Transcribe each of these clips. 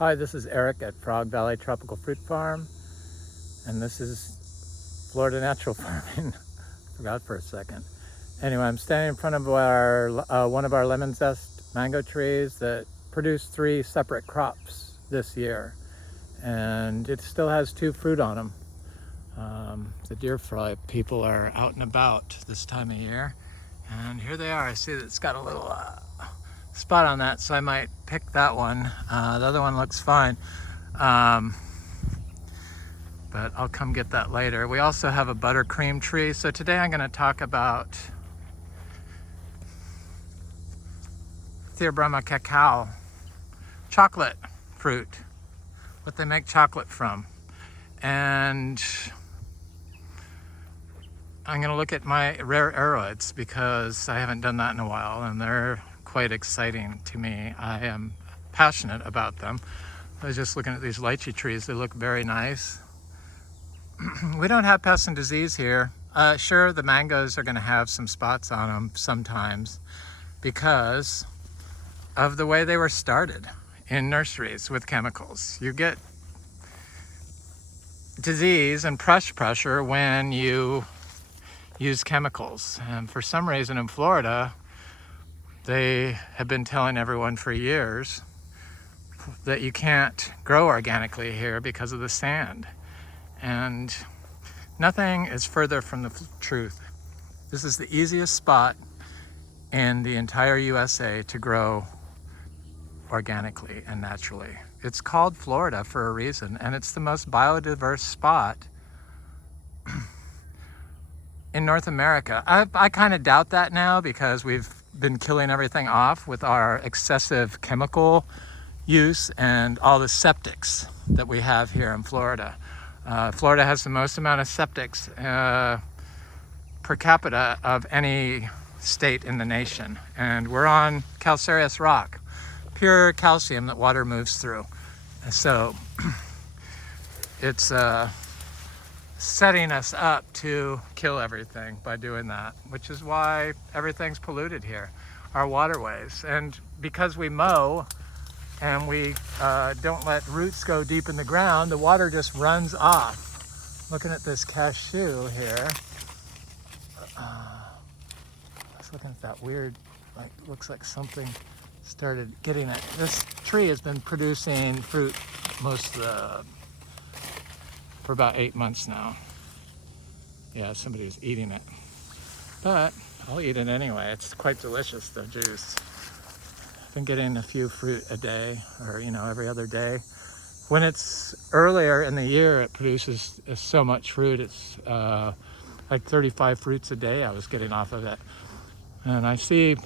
Hi, this is Eric at Frog Valley Tropical Fruit Farm, and this is Florida Natural Farming. Forgot for a second. Anyway, I'm standing in front of one of our lemon zest mango trees that produced 3 separate crops this year, and it still has 2 fruit on them. The deer fly people are out and about this time of year, and here they are. I see that it's got a little spot on that, so I might pick that one. The other one looks fine, but I'll come get that later. We also have a buttercream tree. So today I'm going to talk about Theobroma cacao, chocolate fruit, what they make chocolate from. And I'm going to look at my rare Aroids because I haven't done that in a while, and they're quite exciting to me. I am passionate about them. I was just looking at these lychee trees. They look very nice. We don't have pest and disease here. Sure, the mangoes are going to have some spots on them sometimes because of the way they were started in nurseries with chemicals. You get disease and pressure when you use chemicals. And for some reason in Florida, they have been telling everyone for years that you can't grow organically here because of the sand. And nothing is further from the truth. This is the easiest spot in the entire USA to grow organically and naturally. It's called Florida for a reason, and it's the most biodiverse spot in North America. I kind of doubt that now because we've been killing everything off with our excessive chemical use and all the septics that we have here in Florida. Florida has the most amount of septics per capita of any state in the nation. And we're on calcareous rock, pure calcium that water moves through. So it's setting us up to kill everything by doing that, which is why everything's polluted here, our waterways. And because we mow and we don't let roots go deep in the ground, the water just runs off. Looking at this cashew here, I was looking at that weird, like, looks like something started getting it. This tree has been producing fruit for about 8 months now. Yeah, somebody was eating it, but I'll eat it anyway. It's quite delicious, the juice. I've been getting a few fruit a day, or every other day. When it's earlier in the year, it produces so much fruit. It's like 35 fruits a day I was getting off of it. And I see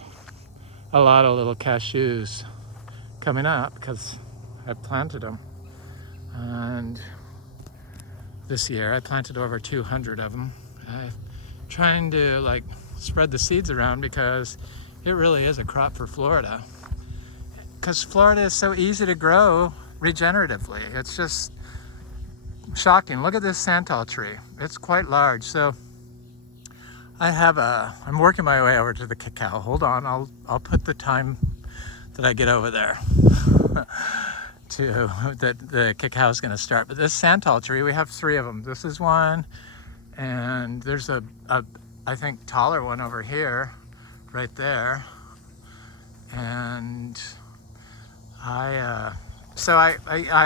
a lot of little cashews coming up because I planted them. And this year I planted over 200 of them. I'm trying to spread the seeds around because it really is a crop for Florida. Because Florida is so easy to grow regeneratively. It's just shocking. Look at this Santol tree. It's quite large. So I'm working my way over to the cacao. Hold on, I'll put the time that I get over there to that the cacao is going to start. But this Santol tree, we have 3 of them. This is one, and there's a I think taller one over here, right there. And I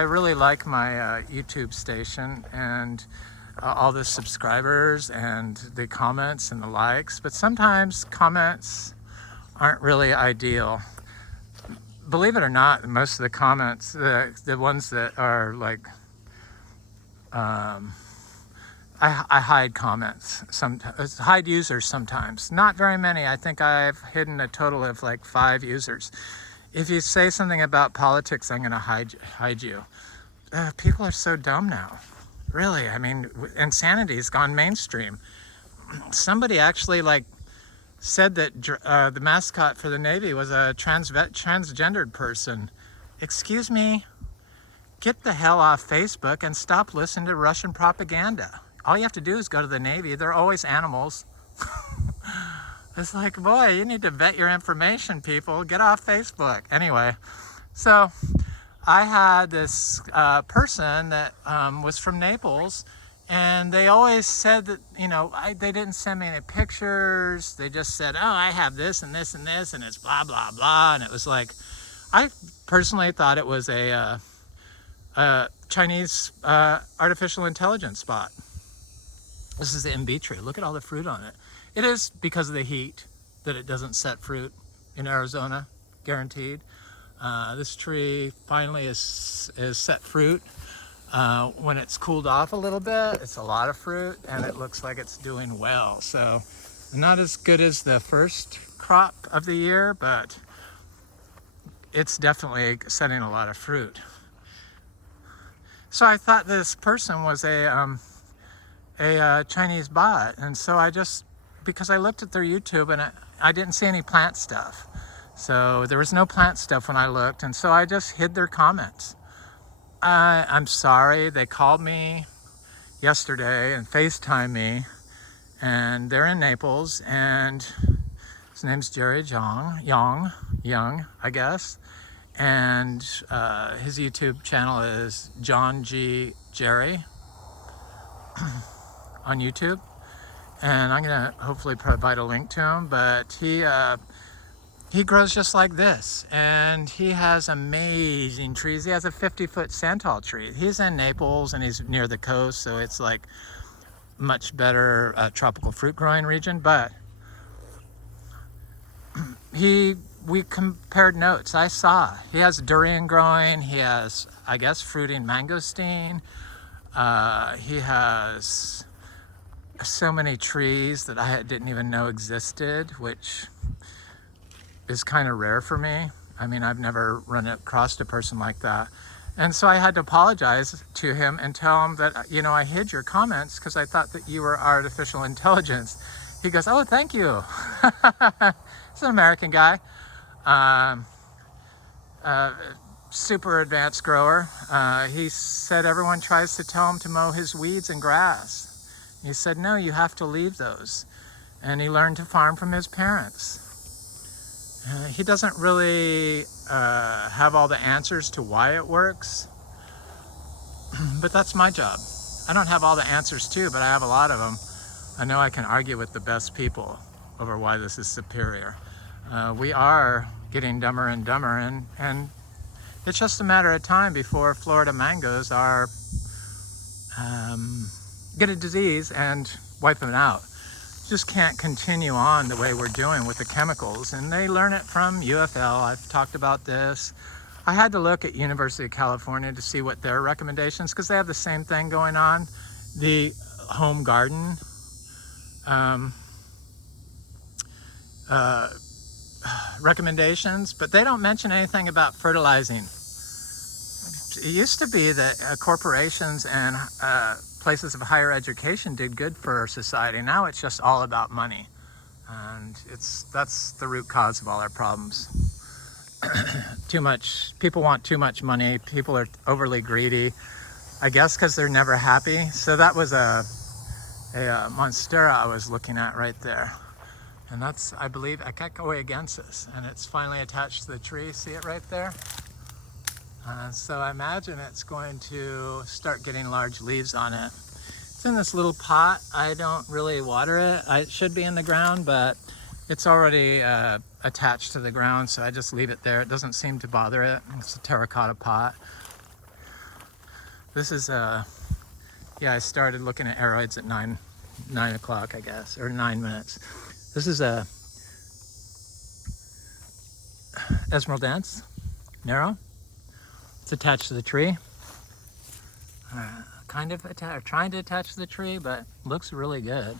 really like my YouTube station and all the subscribers and the comments and the likes, but sometimes comments aren't really ideal. Believe it or not, most of the comments, the ones that are I hide comments, sometimes hide users sometimes. Not very many. I think I've hidden a total of 5 users. If you say something about politics, I'm going to hide you. People are so dumb now. Really, I mean, insanity's gone mainstream. Somebody actually said that the mascot for the Navy was a transgendered person. Excuse me, get the hell off Facebook and stop listening to Russian propaganda. All you have to do is go to the Navy. They're always animals. It's like, boy, you need to vet your information, people. Get off Facebook. Anyway, so I had this person that was from Naples, and they always said that, you know, they didn't send me any pictures. They just said, oh, I have this and this and this, and it's blah, blah, blah. And it was like, I personally thought it was a Chinese artificial intelligence spot. This is the Imbe tree. Look at all the fruit on it. It is because of the heat that it doesn't set fruit in Arizona, guaranteed. This tree finally is set fruit. When it's cooled off a little bit, it's a lot of fruit, and it looks like it's doing well. So not as good as the first crop of the year, but it's definitely setting a lot of fruit. So I thought this person was a Chinese bot, and so I just, because I looked at their YouTube and I didn't see any plant stuff. So there was no plant stuff when I looked, and so I just hid their comments. I'm sorry. They called me yesterday and FaceTimed me, and they're in Naples, and his name's Jerry Young, I guess, and his YouTube channel is John G. Jerry on YouTube, and I'm gonna hopefully provide a link to him. But he grows just like this, and he has amazing trees. He has a 50-foot Santol tree. He's in Naples, and he's near the coast, so it's like much better tropical fruit growing region. But we compared notes. I saw he has durian growing. He has, I guess, fruiting mangosteen. He has so many trees that I didn't even know existed, which is kind of rare for me. I mean, I've never run across a person like that. And so I had to apologize to him and tell him that, you know, I hid your comments because I thought that you were artificial intelligence. He goes, oh, thank you. He's an American guy. Super advanced grower. He said everyone tries to tell him to mow his weeds and grass. He said, no, you have to leave those. And he learned to farm from his parents. He doesn't really have all the answers to why it works, but that's my job. I don't have all the answers too, but I have a lot of them. I know I can argue with the best people over why this is superior. We are getting dumber and dumber, and it's just a matter of time before Florida mangoes are get a disease and wipe them out. Just can't continue on the way we're doing with the chemicals, and they learn it from UFL. I've talked about this. I had to look at University of California to see what their recommendations, because they have the same thing going on, the home garden recommendations, but they don't mention anything about fertilizing. It used to be that corporations and places of higher education did good for society. Now it's just all about money, and that's the root cause of all our problems. Too much people want too much money. People are overly greedy, I guess, because they're never happy. So that was a Monstera I was looking at right there, and that's, I believe, acacoyagensis, and it's finally attached to the tree. See it right there? So I imagine it's going to start getting large leaves on it. It's in this little pot. I don't really water it. It should be in the ground, but it's already attached to the ground, so I just leave it there. It doesn't seem to bother it. It's a terracotta pot. This is yeah, I started looking at Aroids at 9 o'clock, I guess, or 9 minutes. This is a Esmeralda narrow. It's attached to the tree. Kind of trying to attach to the tree, but looks really good.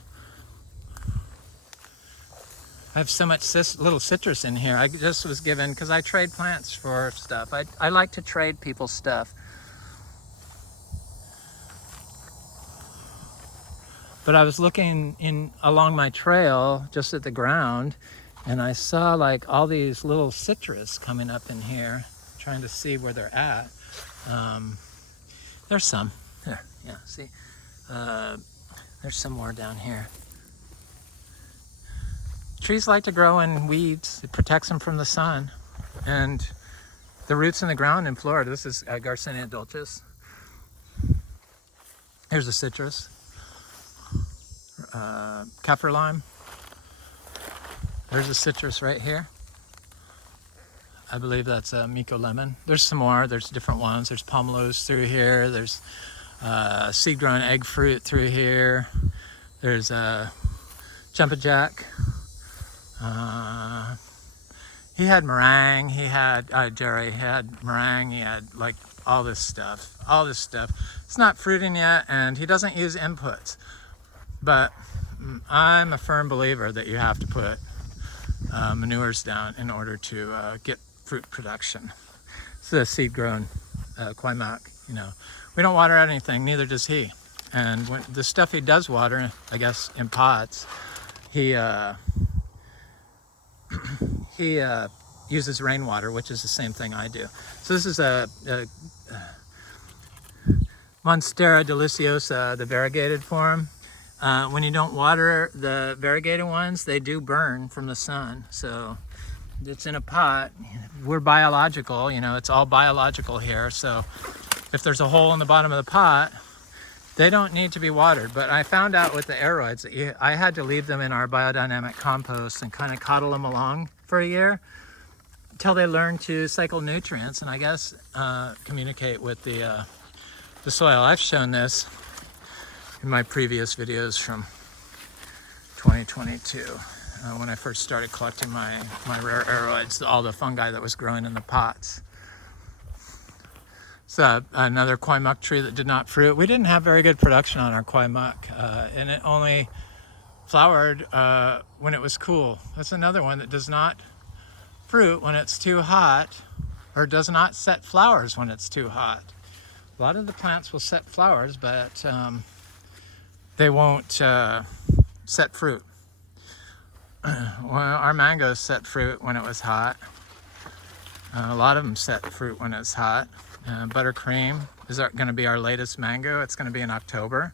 I have so much little citrus in here. I just was given, because I trade plants for stuff. I like to trade people's stuff. But I was looking along my trail, just at the ground, and I saw like all these little citrus coming up in here, trying to see where they're at. There's some. There, yeah, see? There's some more down here. Trees like to grow in weeds. It protects them from the sun. And the roots in the ground in Florida. This is Garcinia dulcis. Here's a citrus. Kaffir lime. There's a citrus right here. I believe that's a Miko lemon. There's some more. There's different ones. There's pomelos through here. There's seed-grown egg fruit through here. There's jumpajack. He had meringue. He had Jerry. He had meringue. He had like all this stuff. All this stuff. It's not fruiting yet, and he doesn't use inputs. But I'm a firm believer that you have to put manures down in order to get fruit production. This is a seed-grown Quaimak. You know, we don't water anything, neither does he. And when the stuff he does water, I guess in pots, he uses rainwater, which is the same thing I do. So this is a Monstera deliciosa, the variegated form. When you don't water the variegated ones, they do burn from the sun. So it's in a pot. We're biological, you know, it's all biological here. So if there's a hole in the bottom of the pot, they don't need to be watered. But I found out with the aroids that I had to leave them in our biodynamic compost and kind of coddle them along for a year until they learn to cycle nutrients and I guess communicate with the soil. I've shown this in my previous videos from 2022 when I first started collecting my rare aroids, all the fungi that was growing in the pots. So another Quaimak tree that did not fruit. We didn't have very good production on our Quaimak, and it only flowered when it was cool. That's another one that does not fruit when it's too hot, or does not set flowers when it's too hot. A lot of the plants will set flowers, but they won't set fruit. Well, our mangoes set fruit when it was hot. A lot of them set fruit when it's hot. Buttercream is going to be our latest mango. It's going to be in October.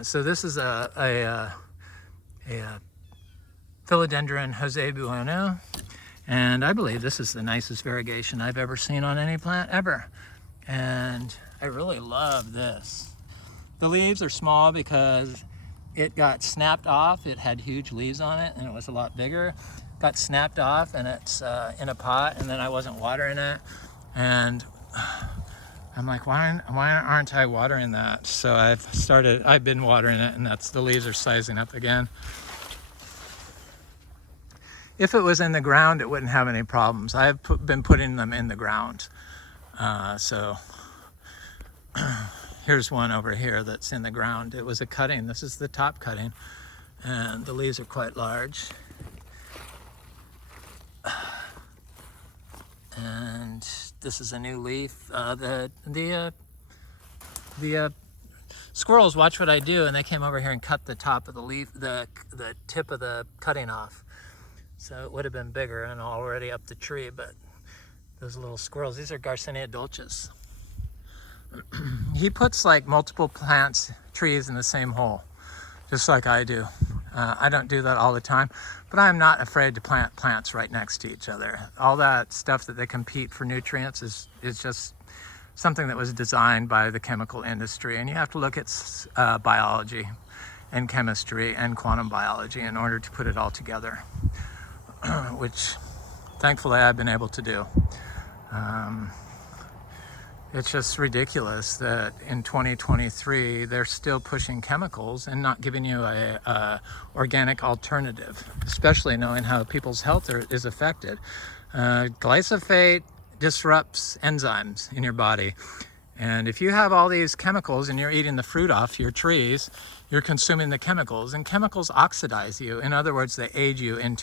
So this is a Philodendron Jose Bono, and I believe this is the nicest variegation I've ever seen on any plant ever. And I really love this. The leaves are small because it got snapped off. It had huge leaves on it and it was a lot bigger. Got snapped off and it's in a pot, and then I wasn't watering it. And I'm like, why aren't I watering that? So I've been watering it, and the leaves are sizing up again. If it was in the ground, it wouldn't have any problems. I've been putting them in the ground. So here's one over here that's in the ground. It was a cutting. This is the top cutting, and the leaves are quite large. And this is a new leaf. The squirrels watch what I do, and they came over here and cut the top of the leaf, the tip of the cutting off. So it would have been bigger and already up the tree, but those little squirrels, these are Garcinia dulcis. He puts like multiple trees in the same hole, just like I do. I don't do that all the time, but I'm not afraid to plant plants right next to each other. All that stuff that they compete for nutrients is just something that was designed by the chemical industry, and you have to look at biology and chemistry and quantum biology in order to put it all together, which thankfully I've been able to do. It's just ridiculous that in 2023 they're still pushing chemicals and not giving you a organic alternative, especially knowing how people's health is affected. Glyphosate disrupts enzymes in your body, and if you have all these chemicals and you're eating the fruit off your trees, you're consuming the chemicals, and chemicals oxidize you. In other words, they age you from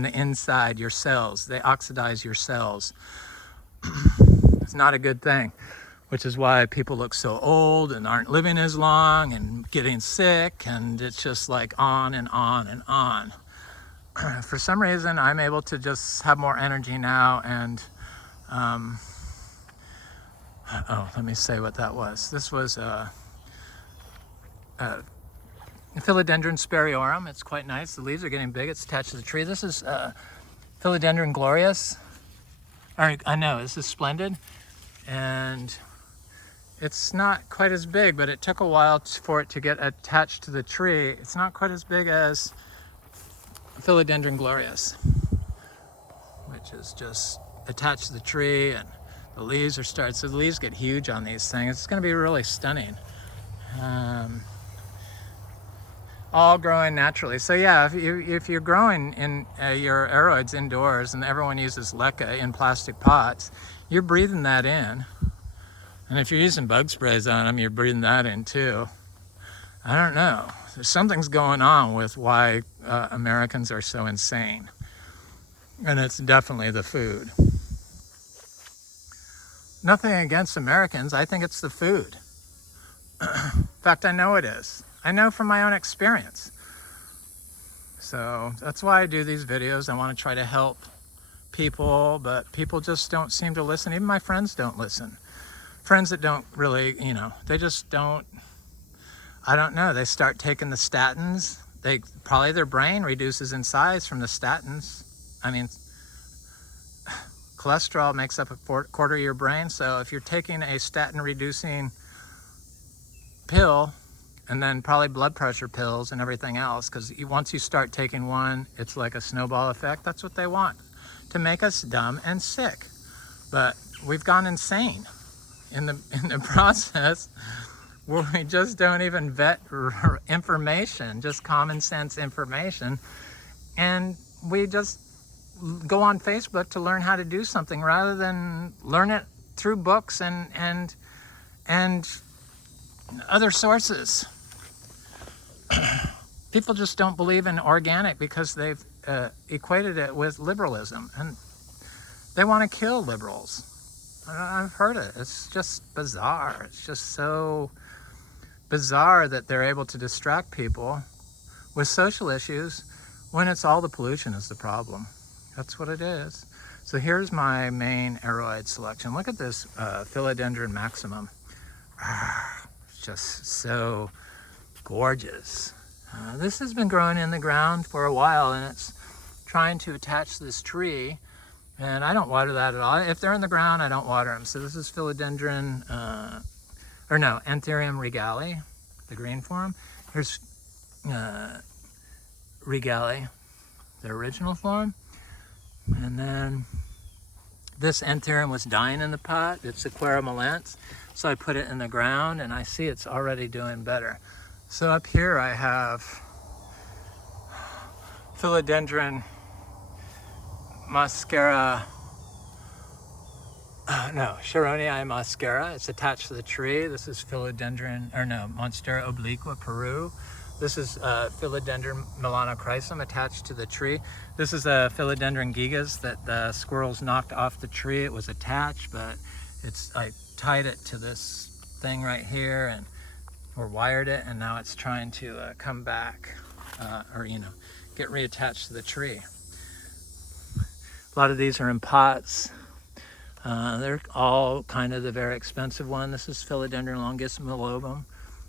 the inside, your cells. They oxidize your cells. It's not a good thing, which is why people look so old and aren't living as long and getting sick, and it's just like on and on and on. For some reason, I'm able to just have more energy now, and let me say what that was. This was Philodendron Spirus. It's quite nice. The leaves are getting big. It's attached to the tree. This is Philodendron glorious. I know, this is splendid. And it's not quite as big, but it took a while for it to get attached to the tree. It's not quite as big as Philodendron glorious, which is just attached to the tree, and the leaves are starting. So the leaves get huge on these things. It's going to be really stunning. All growing naturally. So yeah, if you're growing in your aroids indoors, and everyone uses leca in plastic pots, you're breathing that in. And if you're using bug sprays on them, you're breathing that in too. I don't know. Something's going on with why Americans are so insane. And it's definitely the food. Nothing against Americans. I think it's the food. In fact, I know it is. I know from my own experience. So that's why I do these videos. I want to try to help people, but people just don't seem to listen. Even my friends don't listen. Friends that don't really, they just don't, I don't know. They start taking the statins. Probably their brain reduces in size from the statins. I mean, cholesterol makes up a quarter of your brain. So if you're taking a statin reducing pill, and then probably blood pressure pills and everything else, because once you start taking one, it's like a snowball effect. That's what they want, to make us dumb and sick. But we've gone insane in the process, where we just don't even vet information, just common sense information, and we just go on Facebook to learn how to do something rather than learn it through books and other sources. People just don't believe in organic because they've equated it with liberalism, and they want to kill liberals. I've heard it. It's just bizarre. It's just so bizarre that they're able to distract people with social issues when it's all the pollution is the problem. That's what it is. So here's my main aroid selection. Look at this Philodendron maximum. It's just so gorgeous. This has been growing in the ground for a while, and it's trying to attach to this tree, and I don't water that at all. If they're in the ground, I don't water them. So this is Philodendron, Anthurium regale, the green form. Here's regale, the original form. And then this Anthurium was dying in the pot. It's Aquarimolence. So I put it in the ground, and I see it's already doing better. So up here I have Philodendron Sharonii Monstera. It's attached to the tree. This is Monstera obliqua, Peru. This is Philodendron melanochrysum attached to the tree. This is a Philodendron gigas that the squirrels knocked off the tree. It was attached, but I tied it to this thing right here, or wired it, and now it's trying to come back, get reattached to the tree. A lot of these are in pots. They're all kind of the very expensive one. This is Philodendron longissimilobum.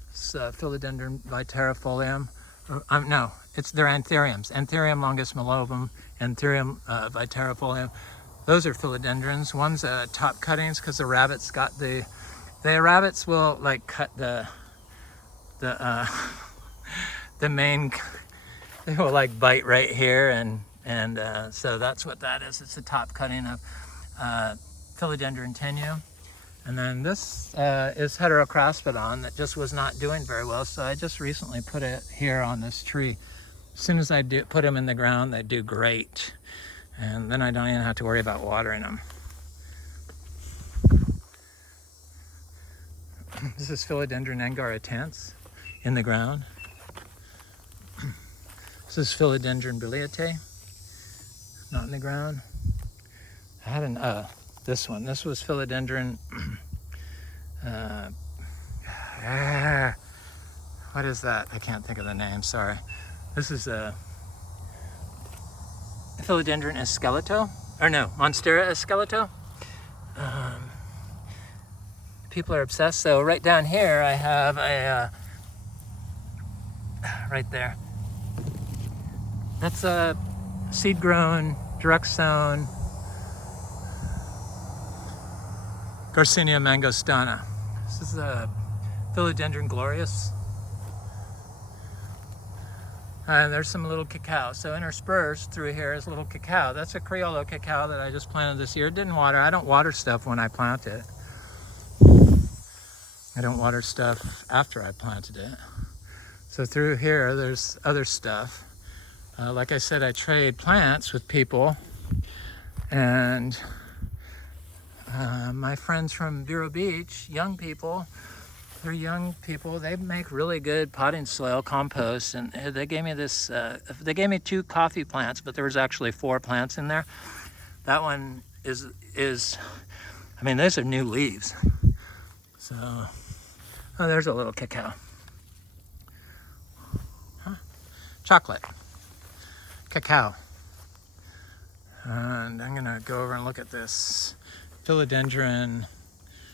It's Philodendron viterifolium. They're anthuriums. Anthurium longissimilobum, Anthurium viterifolium. Those are philodendrons. One's top cuttings, because the rabbits got the rabbits will like cut the main. They will like bite right here, and so that's what that is. It's the top cutting of Philodendron tenue. And then this is Heterocraspedon that just was not doing very well, so I just recently put it here on this tree. As soon as I put them in the ground, they do great. And then I don't even have to worry about watering them. This is Philodendron angaratense in the ground. This is Philodendron biliate, not in the ground. I had this one. This was Philodendron. What is that? I can't think of the name. Sorry. This is Philodendron esqueleto, Monstera esqueleto. People are obsessed. So right down here, I have a right there. That's a seed-grown, direct-sown Garcinia mangostana. This is a Philodendron glorious. And there's some little cacao. So interspersed through here is little cacao. That's a Criollo cacao that I just planted this year. Didn't water. I don't water stuff when I plant it. I don't water stuff after I planted it. So through here, there's other stuff. Like I said, I trade plants with people. And my friends from Vero Beach, young people, they're young people, they make really good potting soil compost, and they gave me this, they gave me 2 coffee plants, but there was actually 4 plants in there. That one is I mean, those are new leaves. So, oh, there's a little cacao. Huh? Chocolate. Cacao. And I'm gonna go over and look at this Philodendron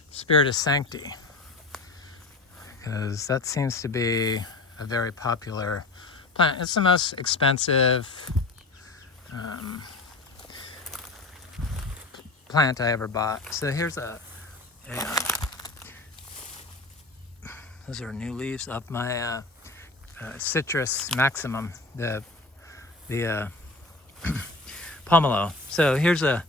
Spirus Sancti, because that seems to be a very popular plant. It's the most expensive plant I ever bought. So here's those are new leaves off my Citrus maximum, the pomelo. So here's the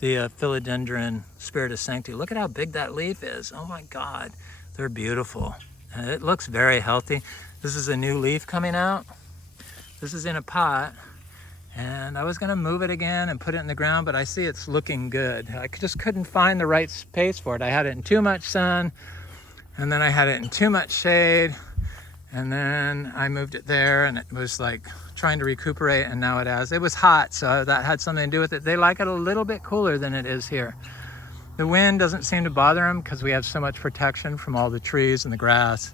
Philodendron Spirus Sancti. Look at how big that leaf is. Oh my God, they're beautiful. And it looks very healthy. This is a new leaf coming out. This is in a pot, and I was gonna move it again and put it in the ground, but I see it's looking good. I just couldn't find the right space for it. I had it in too much sun, and then I had it in too much shade, and then I moved it there, and it was like trying to recuperate, and now it was hot, so that had something to do with it. They like it a little bit cooler than it is here. The wind doesn't seem to bother them because we have so much protection from all the trees and the grass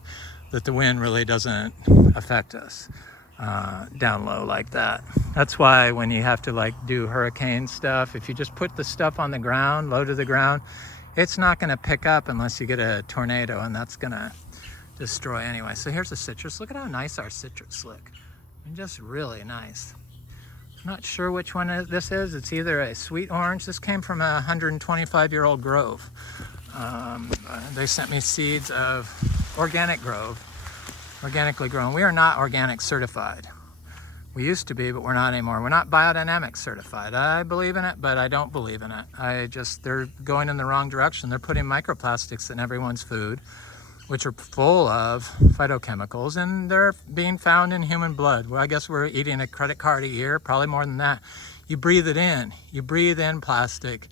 that the wind really doesn't affect us down low like that. That's why when you have to like do hurricane stuff, if you just put the stuff on the ground, low to the ground, it's not going to pick up unless you get a tornado, and that's going to destroy anyway. So here's the citrus. Look at how nice our citrus look. And just really nice. I'm not sure which one this is. It's either a sweet orange. This came from a 125-year-old grove. They sent me seeds of organic grove, organically grown. We are not organic certified. We used to be, but we're not anymore. We're not biodynamic certified. I believe in it, but I don't believe in it. They're going in the wrong direction. They're putting microplastics in everyone's food, which are full of phytochemicals, and they're being found in human blood. Well, I guess we're eating a credit card a year, probably more than that. You breathe it in. You breathe in plastic,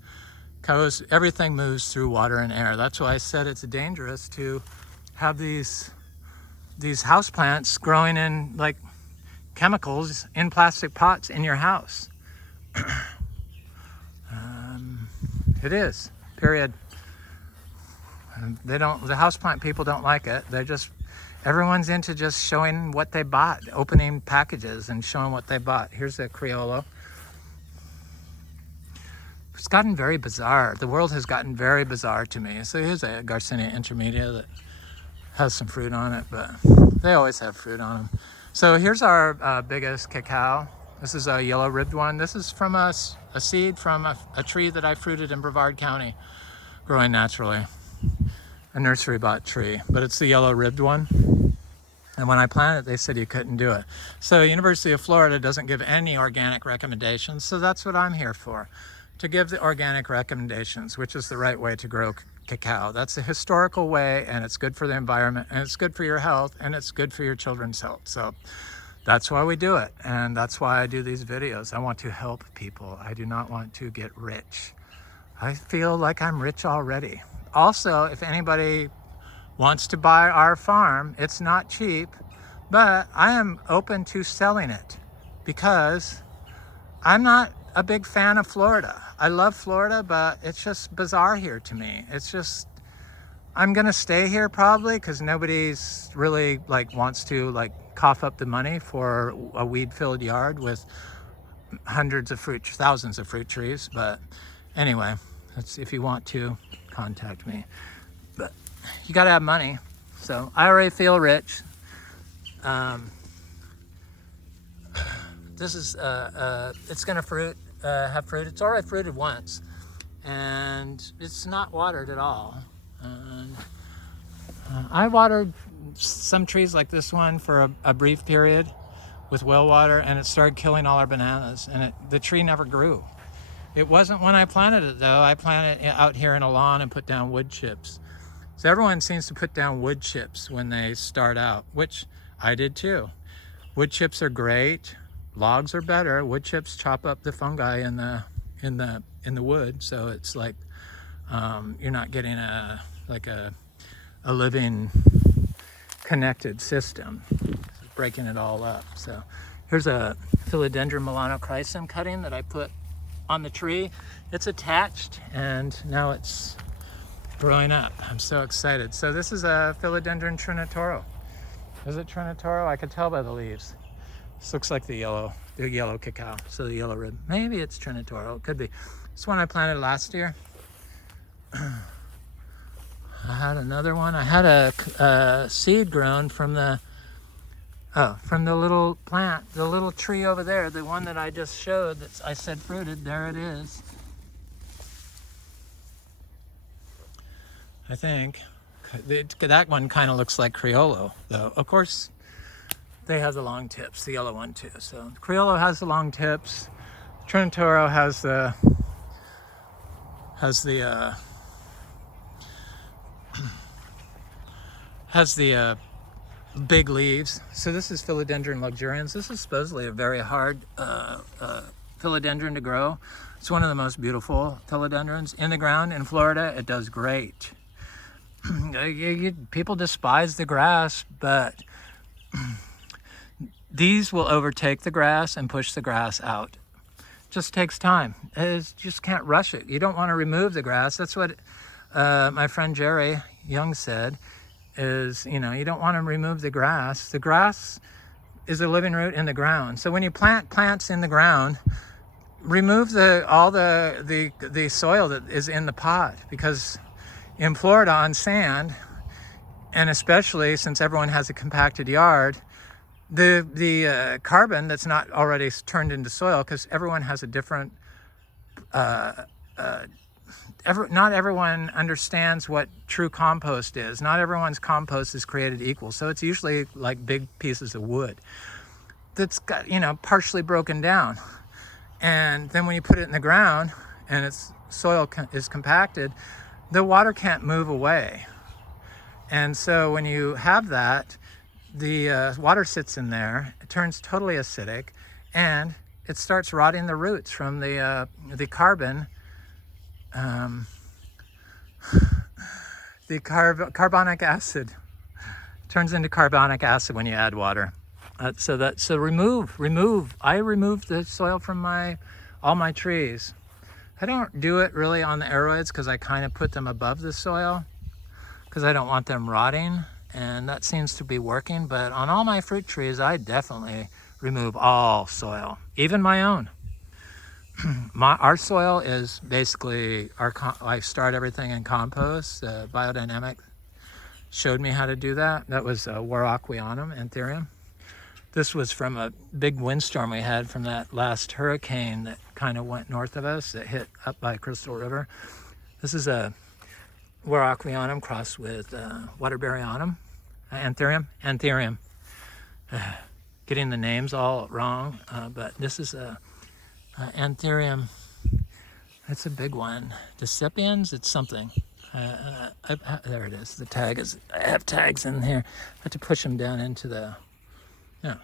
because everything moves through water and air. That's why I said it's dangerous to have these houseplants growing in like chemicals in plastic pots in your house. It is, period. The houseplant people don't like it. Everyone's into just showing what they bought, opening packages and showing what they bought. Here's a Criollo. It's gotten very bizarre. The world has gotten very bizarre to me. So here's a Garcinia intermedia that has some fruit on it, but they always have fruit on them. So here's our biggest cacao. This is a yellow-ribbed one. This is from a seed from a tree that I fruited in Brevard County, growing naturally. A nursery bought tree, but it's the yellow-ribbed one. And when I planted it, they said you couldn't do it. So University of Florida doesn't give any organic recommendations, so that's what I'm here for, to give the organic recommendations, which is the right way to grow cacao. That's the historical way, and it's good for the environment, and it's good for your health, and it's good for your children's health. So that's why we do it, and that's why I do these videos. I want to help people. I do not want to get rich. I feel like I'm rich already. Also, if anybody wants to buy our farm, it's not cheap, but I am open to selling it because I'm not a big fan of Florida. I love Florida, but it's just bizarre here to me. It's just, I'm gonna stay here probably because nobody's really wants to cough up the money for a weed-filled yard with thousands of fruit trees. But anyway, if you want to, contact me. But you gotta have money. So I already feel rich. This is, it's gonna have fruit. It's already fruited once. and it's not watered at all. And, I watered some trees like this one for a brief period with well water, and it started killing all our bananas, and the tree never grew. It wasn't when I planted it though. I planted it out here in a lawn and put down wood chips. So everyone seems to put down wood chips when they start out, which I did too. Wood chips are great. Logs are better. Wood chips chop up the fungi in the wood, so it's like you're not getting a living connected system, breaking it all up. So here's a Philodendron melanochrysum cutting that I put on the tree. It's attached and now it's growing up. I'm so excited. So this is a Philodendron trinitoro. Is it trinitoro? I could tell by the leaves. This looks like the yellow cacao, so the yellow rib. Maybe it's trinitoro, it could be. This one I planted last year. I had another one. I had a seed grown from the little plant, the little tree over there, the one that I just showed that I said fruited. There it is. I think that one kind of looks like Criollo, though. Of course, they have the long tips, the yellow one too. So Criollo has the long tips. Trinitoro has the big leaves. So this is Philodendron luxurians. This is supposedly a very hard philodendron to grow. It's one of the most beautiful philodendrons in the ground. In Florida, it does great. People despise the grass, but these will overtake the grass and push the grass out. Just takes time. You just can't rush it. You don't want to remove the grass. That's what my friend Jerry Young said, is, you don't want to remove the grass. The grass is a living root in the ground. So when you plant plants in the ground, remove all the soil that is in the pot, because in Florida on sand, and especially since everyone has a compacted yard, the carbon that's not already turned into soil, because everyone has a different not everyone understands what true compost is. Not everyone's compost is created equal. So it's usually like big pieces of wood that's got, partially broken down. And then when you put it in the ground and its soil is compacted, the water can't move away. And so when you have that, the water sits in there, it turns totally acidic, and it starts rotting the roots from the carbon. Carbonic acid turns into carbonic acid when you add water. So remove. I removed the soil from all my trees. I don't do it really on the aroids because I kind of put them above the soil because I don't want them rotting, and that seems to be working. But on all my fruit trees, I definitely remove all soil, even my own. Our soil is basically I start everything in compost. Biodynamic showed me how to do that. That was Warocquianum, Anthurium. This was from a big windstorm we had from that last hurricane that kind of went north of us, that hit up by Crystal River. This is a Warocquianum crossed with Waterburyanum, Anthurium. Getting the names all wrong, but this is a Anthurium. It's a big one. Decipiens, it's something. There it is. The tag is. I have tags in here. I have to push them down into the. Yeah.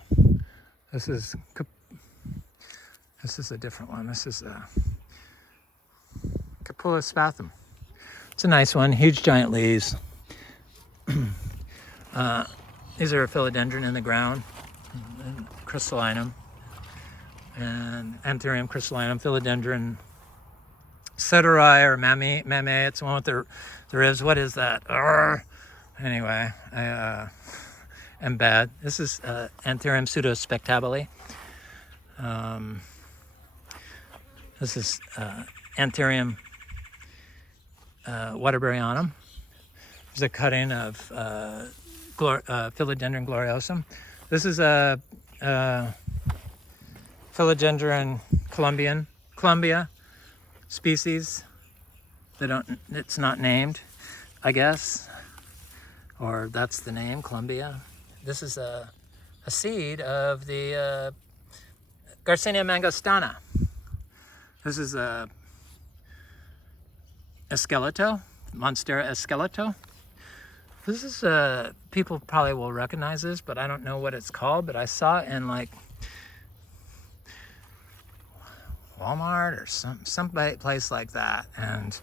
This is a different one. This is a Capula spathum. It's a nice one. Huge giant leaves. These are a philodendron in the ground, crystallinum, and Anthurium crystallinum, philodendron ceteri or mame. It's the one with the ribs. What is that? Anyway, I am bad. This is Anthurium pseudospectabile. This is Anthurium Waterburyanum. There's a cutting of Philodendron gloriosum. This is a Philodendron Columbia species. It's not named, I guess, or that's the name, Columbia. This is a seed of the Garcinia mangostana. This is a esqueleto, Monstera esqueleto. This is people probably will recognize this, but I don't know what it's called, but I saw it in like Walmart or some place like that, and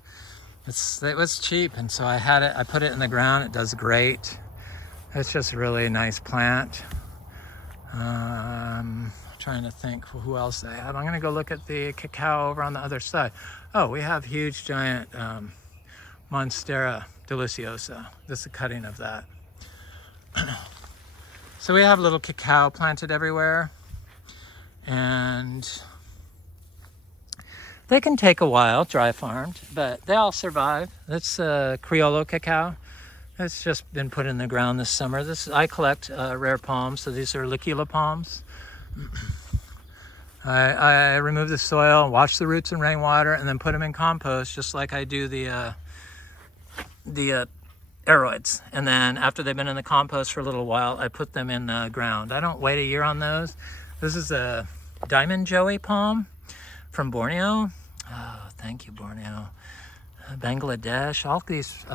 it was cheap, and so I had it. I put it in the ground. It does great. It's just a really nice plant. Trying to think who else they have. I'm gonna go look at the cacao over on the other side. Oh, we have huge giant Monstera deliciosa. This is a cutting of that. So we have little cacao planted everywhere, and they can take a while, dry farmed, but they all survive. That's Criollo cacao. It's just been put in the ground this summer. I collect rare palms, so these are Liquila palms. I remove the soil, wash the roots in rainwater, and then put them in compost, just like I do the Aroids. And then after they've been in the compost for a little while, I put them in the ground. I don't wait a year on those. This is a diamond joey palm from Borneo. Oh, thank you, Borneo. Bangladesh. All these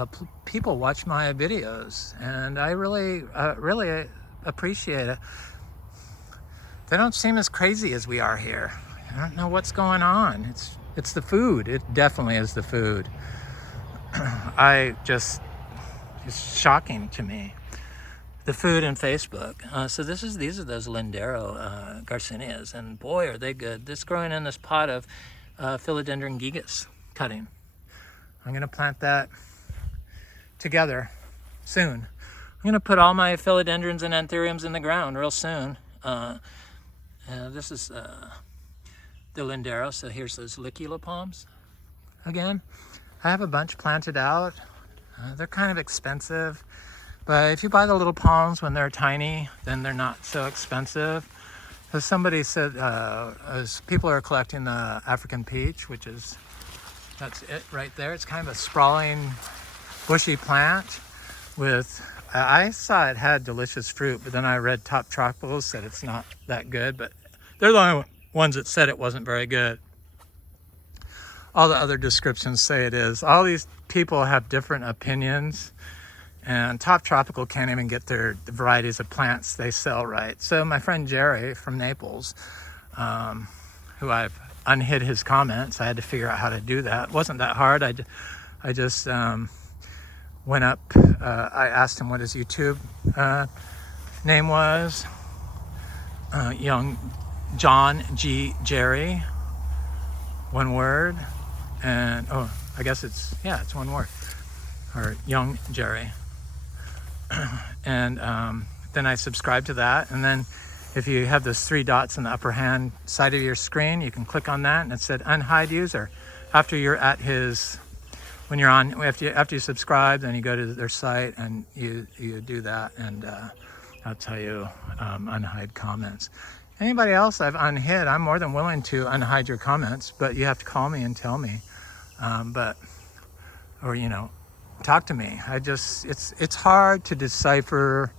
people watch my videos, and I really appreciate it. They don't seem as crazy as we are here. I don't know what's going on. It's the food. It definitely is the food. It's shocking to me. The food and Facebook. So these are those Lindero Garcinias, and boy, are they good. This growing in this pot of Philodendron gigas cutting. I'm going to plant that together soon. I'm going to put all my philodendrons and anthuriums in the ground real soon. This is the Lindero, so here's those Liquila palms. Again, I have a bunch planted out. They're kind of expensive, but if you buy the little palms when they're tiny, then they're not so expensive. So somebody said, as people are collecting the African peach, that's it right there. It's kind of a sprawling, bushy plant with, I saw it had delicious fruit, but then I read Top Tropicals said it's not that good, but they're the only ones that said it wasn't very good. All the other descriptions say it is. All these people have different opinions, and Top Tropical can't even get the varieties of plants they sell right. So my friend Jerry from Naples, who I've unhid his comments. I had to figure out how to do that. It wasn't that hard. I just went up. I asked him what his YouTube name was. Young John G. Jerry. One word. And I guess it's one word. Or Young Jerry. And then I subscribed to that, and then if you have those three dots in the upper hand side of your screen, you can click on that, and it said unhide user. After you're at after you subscribe, then you go to their site and you do that, and I'll tell you unhide comments. Anybody else I've unhid, I'm more than willing to unhide your comments, but you have to call me and tell me, or talk to me. It's hard to decipher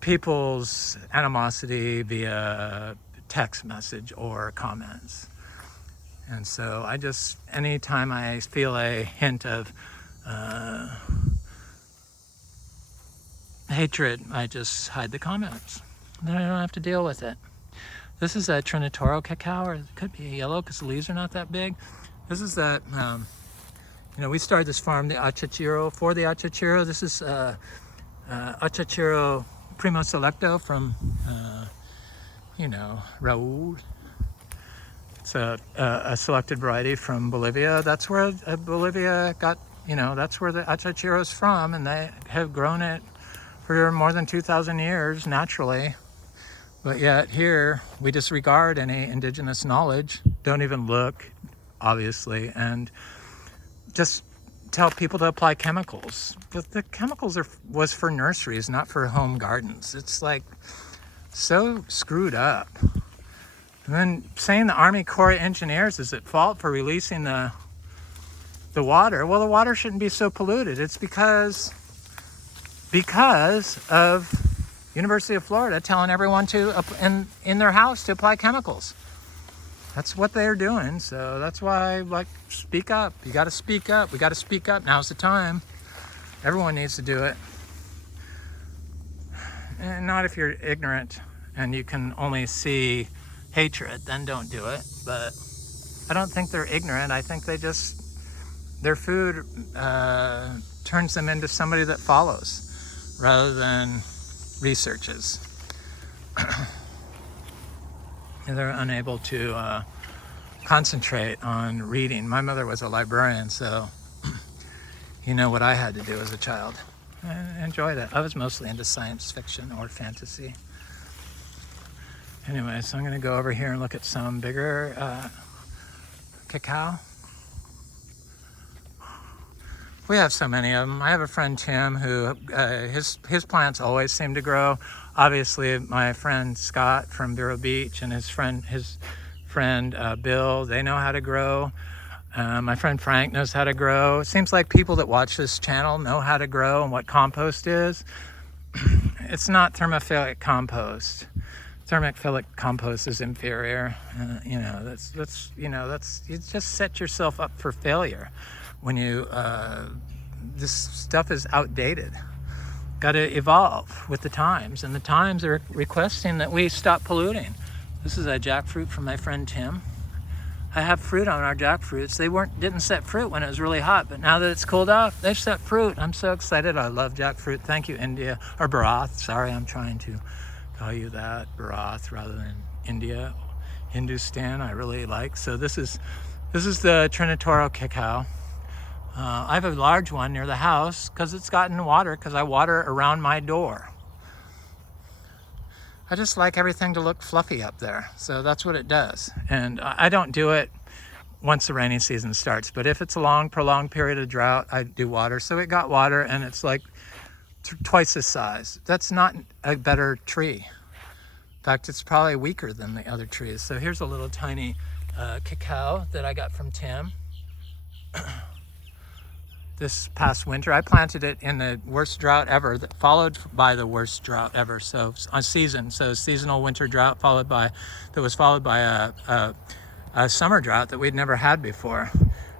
people's animosity via text message or comments. And so anytime I feel a hint of hatred, I just hide the comments. Then I don't have to deal with it. This is a Trinitoro cacao, or it could be a yellow because the leaves are not that big. This is that, we started this farm, the Achachiro, for the Achachiro. This is Achachiro Primo Selecto from, Raúl. It's a selected variety from Bolivia. That's where Bolivia got, that's where the Achachiro is from, and they have grown it for more than 2,000 years naturally. But yet here, we disregard any indigenous knowledge, don't even look, obviously, and just tell people to apply chemicals. But the chemicals was for nurseries, not for home gardens. It's like so screwed up. And then saying the Army Corps of Engineers is at fault for releasing the water. Well, the water shouldn't be so polluted. It's because of University of Florida telling everyone to in their house to apply chemicals. That's what they're doing. So that's why, like, speak up. You got to speak up. We got to speak up. Now's the time. Everyone needs to do it. And not if you're ignorant and you can only see hatred, then don't do it. But I don't think they're ignorant. I think their food turns them into somebody that follows rather than researches. And they're unable to concentrate on reading. My mother was a librarian, so you know what I had to do as a child. I enjoyed it. I was mostly into science fiction or fantasy. Anyway, so I'm going to go over here and look at some bigger cacao. We have so many of them. I have a friend, Tim, who his plants always seem to grow. Obviously, my friend Scott from Vero Beach and his friend Bill, they know how to grow. My friend Frank knows how to grow. It seems like people that watch this channel know how to grow and what compost is. It's not thermophilic compost. Thermophilic compost is inferior. You just set yourself up for failure when you this stuff is outdated. Got to evolve with the times, and the times are requesting that we stop polluting. This is a jackfruit from my friend Tim. I have fruit on our jackfruits. They didn't set fruit when it was really hot, but now that it's cooled off, they've set fruit. I'm so excited. I love jackfruit. Thank you, India, or Bharat. Sorry, I'm trying to call you that, Bharat, rather than India. Hindustan, I really like. So this is the Trinitoro cacao. I have a large one near the house because it's gotten water, because I water around my door. I just like everything to look fluffy up there. So that's what it does. And I don't do it once the rainy season starts. But if it's a long, prolonged period of drought, I do water. So it got water, and it's like twice the size. That's not a better tree. In fact, it's probably weaker than the other trees. So here's a little tiny cacao that I got from Tim. This past winter, I planted it in the worst drought ever, followed by the worst drought ever. So seasonal winter drought that was followed by a summer drought that we'd never had before.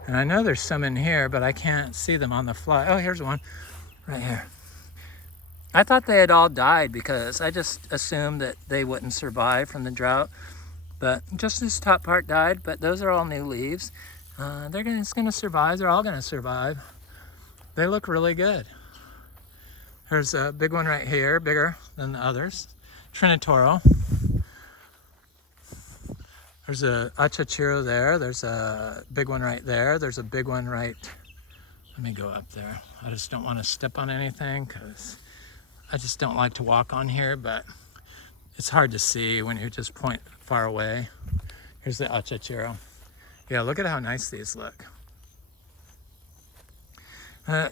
And I know there's some in here, but I can't see them on the fly. Oh, here's one right here. I thought they had all died because I just assumed that they wouldn't survive from the drought. But just this top part died, but those are all new leaves. It's gonna survive. They're all gonna survive. They look really good. There's a big one right here, bigger than the others. Trinitoro. There's a acaciro there. There's a big one right there. There's a big one right. Let me go up there. I just don't want to step on anything because I just don't like to walk on here, but it's hard to see when you just point far away. Here's the acaciro. Yeah, look at how nice these look.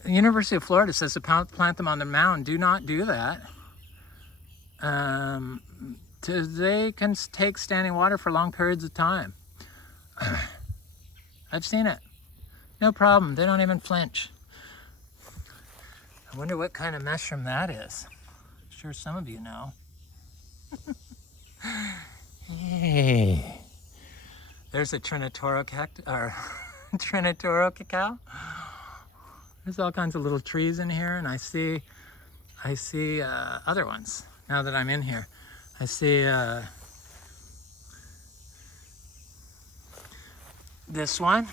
University of Florida says to plant them on the mound. Do not do that. They can take standing water for long periods of time. I've seen it. No problem. They don't even flinch. I wonder what kind of mushroom that is. I'm sure some of you know. Yay. There's a Trinitoro Trinitoro cacao. There's all kinds of little trees in here, and I see other ones now that I'm in here. I see this one.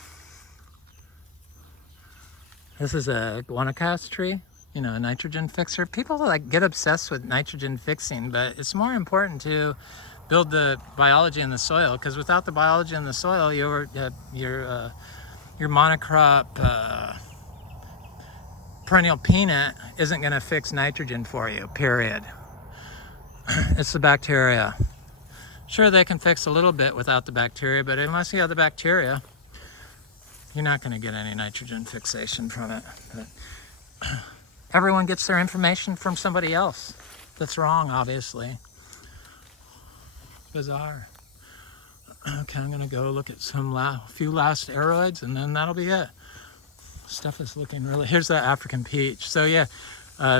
This is a guanacaste tree, a nitrogen fixer. People get obsessed with nitrogen fixing, but it's more important to build the biology in the soil, because without the biology in the soil, your monocrop perennial peanut isn't going to fix nitrogen for you, period. It's the bacteria. Sure, they can fix a little bit without the bacteria, but unless you have the bacteria, you're not going to get any nitrogen fixation from it. But everyone gets their information from somebody else. That's wrong, obviously. Bizarre. Okay, I'm gonna go look at some few last aroids, and then that'll be it. Stuff is looking really. Here's the African peach. So yeah,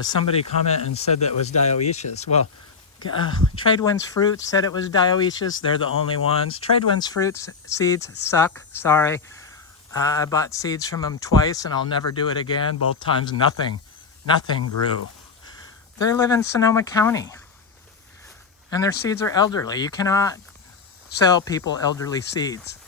somebody commented and said that it was dioecious. Well, Tradewinds Fruits said it was dioecious. They're the only ones. Tradewinds Fruits seeds suck. Sorry. I bought seeds from them twice, and I'll never do it again. Both times, nothing grew. They live in Sonoma County, and their seeds are elderly. You cannot sell people elderly seeds.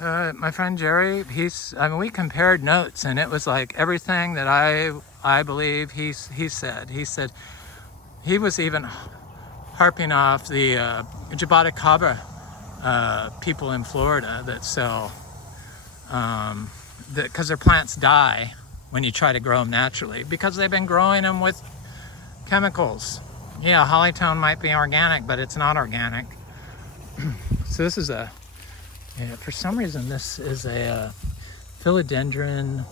My friend Jerry, we compared notes, and it was like everything that I believe he said. He said he was even harping off the Jabata Cabra people in Florida that sell, because their plants die when you try to grow them naturally, because they've been growing them with chemicals. Yeah, Hollytone might be organic, but it's not organic. So this is for some reason, this is a Philodendron.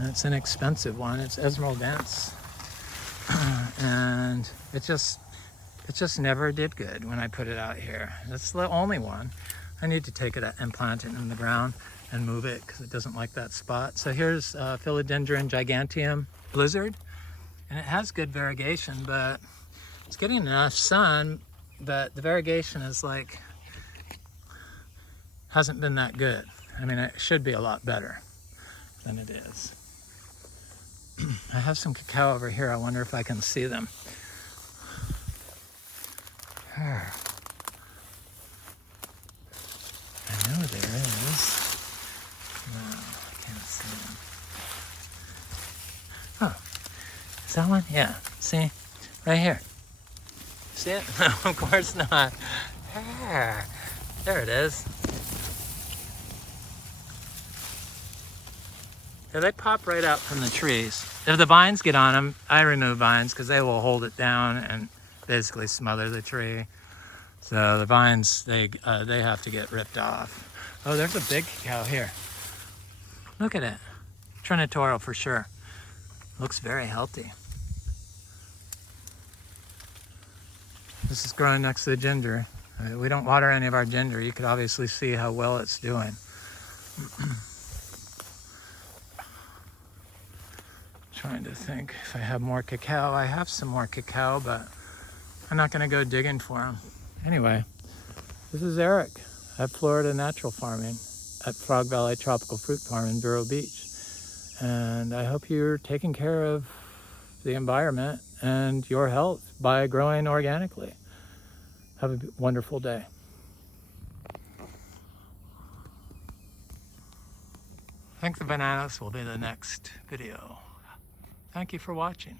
It's an expensive one. It's Esmeraldense. And it just never did good when I put it out here. That's the only one. I need to take it and plant it in the ground and move it because it doesn't like that spot. So here's Philodendron giganteum blizzard. And it has good variegation, but it's getting enough sun, but the variegation is like, hasn't been that good. I mean, it should be a lot better than it is. I have some cacao over here. I wonder if I can see them. I know there is. No, I can't see them. Oh, is that one? Yeah, see? Right here. See it? No, of course not. There it is. Yeah, they pop right out from the trees. If the vines get on them, I remove vines because they will hold it down and basically smother the tree. So the vines, they have to get ripped off. Oh, there's a big cacao here. Look at it. Trinitorial for sure. Looks very healthy. This is growing next to the ginger. We don't water any of our ginger. You could obviously see how well it's doing. Trying to think if I have more cacao. I have some more cacao, but I'm not going to go digging for them. Anyway, this is Eric at Florida Natural Farming at Frog Valley Tropical Fruit Farm in Vero Beach. And I hope you're taking care of the environment and your health by growing organically. Have a wonderful day. I think the bananas will be the next video. Thank you for watching.